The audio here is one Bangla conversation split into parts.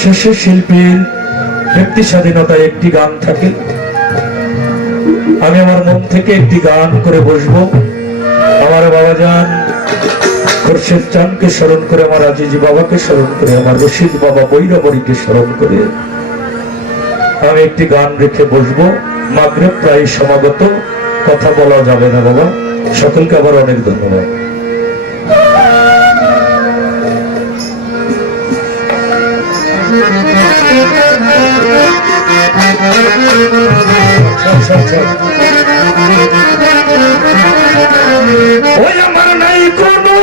শেষে শিল্পীর ব্যক্তি স্বাধীনতায় একটি গান থাকে। আমি আমার মন থেকে একটি গান করে বসবো। আমার বাবা যান খোরশেদ চানকে স্মরণ করে, আমার আজিজি বাবাকে স্মরণ করে, আমার রশিদ বাবা বৈরাবরীকে স্মরণ করে আমি একটি গান রেখে বসবো। মাগরে প্রায় সমাগত, কথা বলা যাবে না বাবা। সকলকে আবার অনেক ধন্যবাদ। সব। ওই আমার নাই কোনো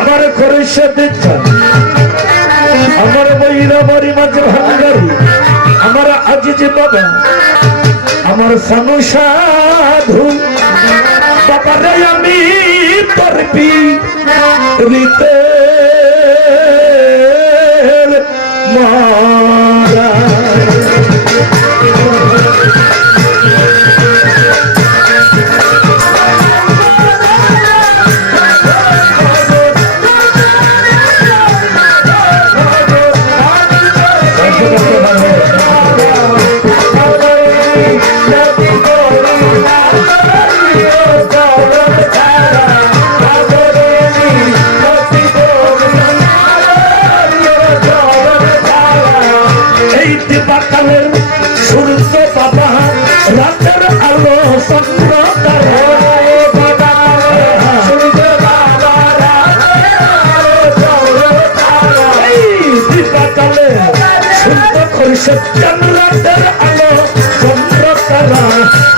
আমার ঘরে সাথে আমার বইরা বাড়ি মাঝে ভাঙ্গারি আজিজ বাবা আমার সানু সাধু বাবারে আমি পারবি রিতে দিবাকালে সূর্য খরিষে চন্দ্রের আলো চন্দ্র তারা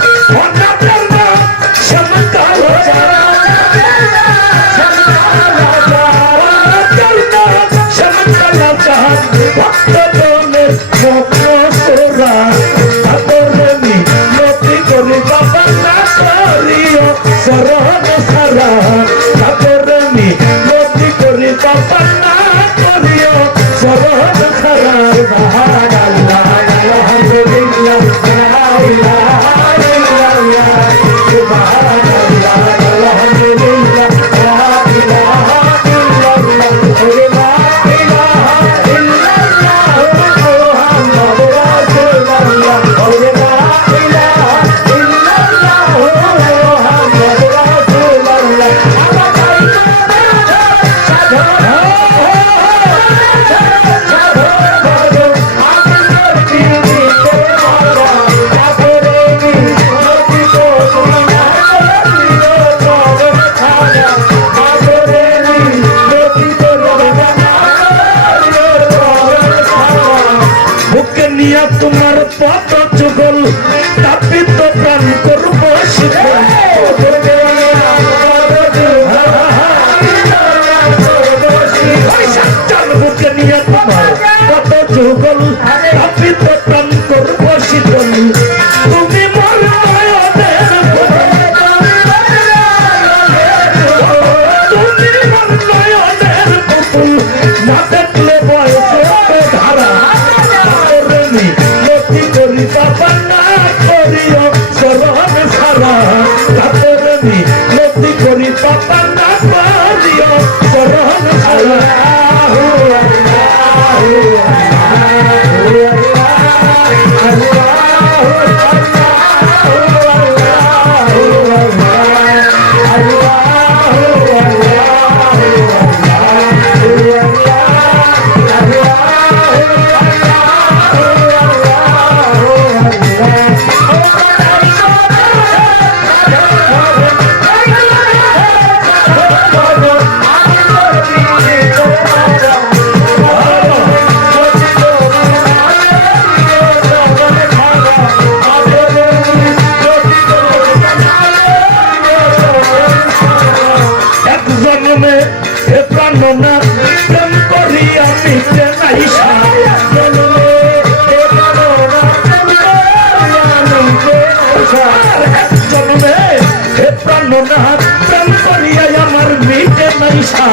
প্রাণনা প্রেম করি আমি প্রেমাইশা প্রাণনা প্রেম করিয়া আমার মিটে নাইশা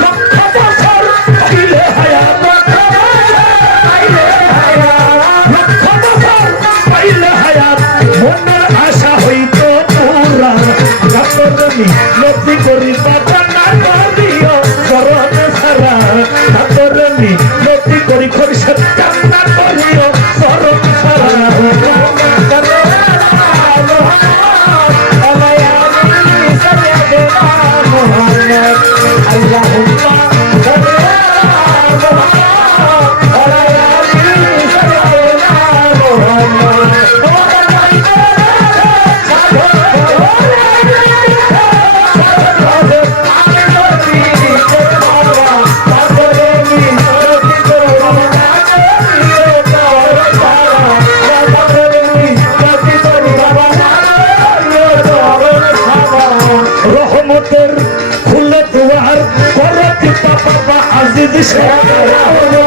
লক্ষ বছর Yeah. করতি পাপা আজিজ রহমতের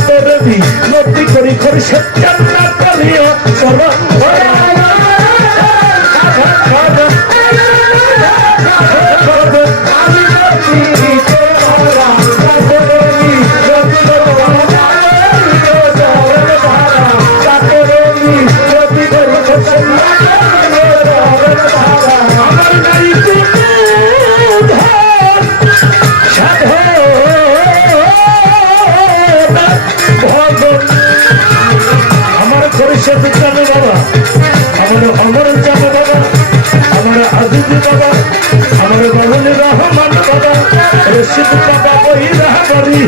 হাতরবি নদী করি করি সত্যান না করিও সরল পরিষদ জানে বাবা আমার অমর জানে বাবা আমার আজিজ বাবা আমার বাবুল রহমান বাবা রশিদ বাবা ওই রাহাবারি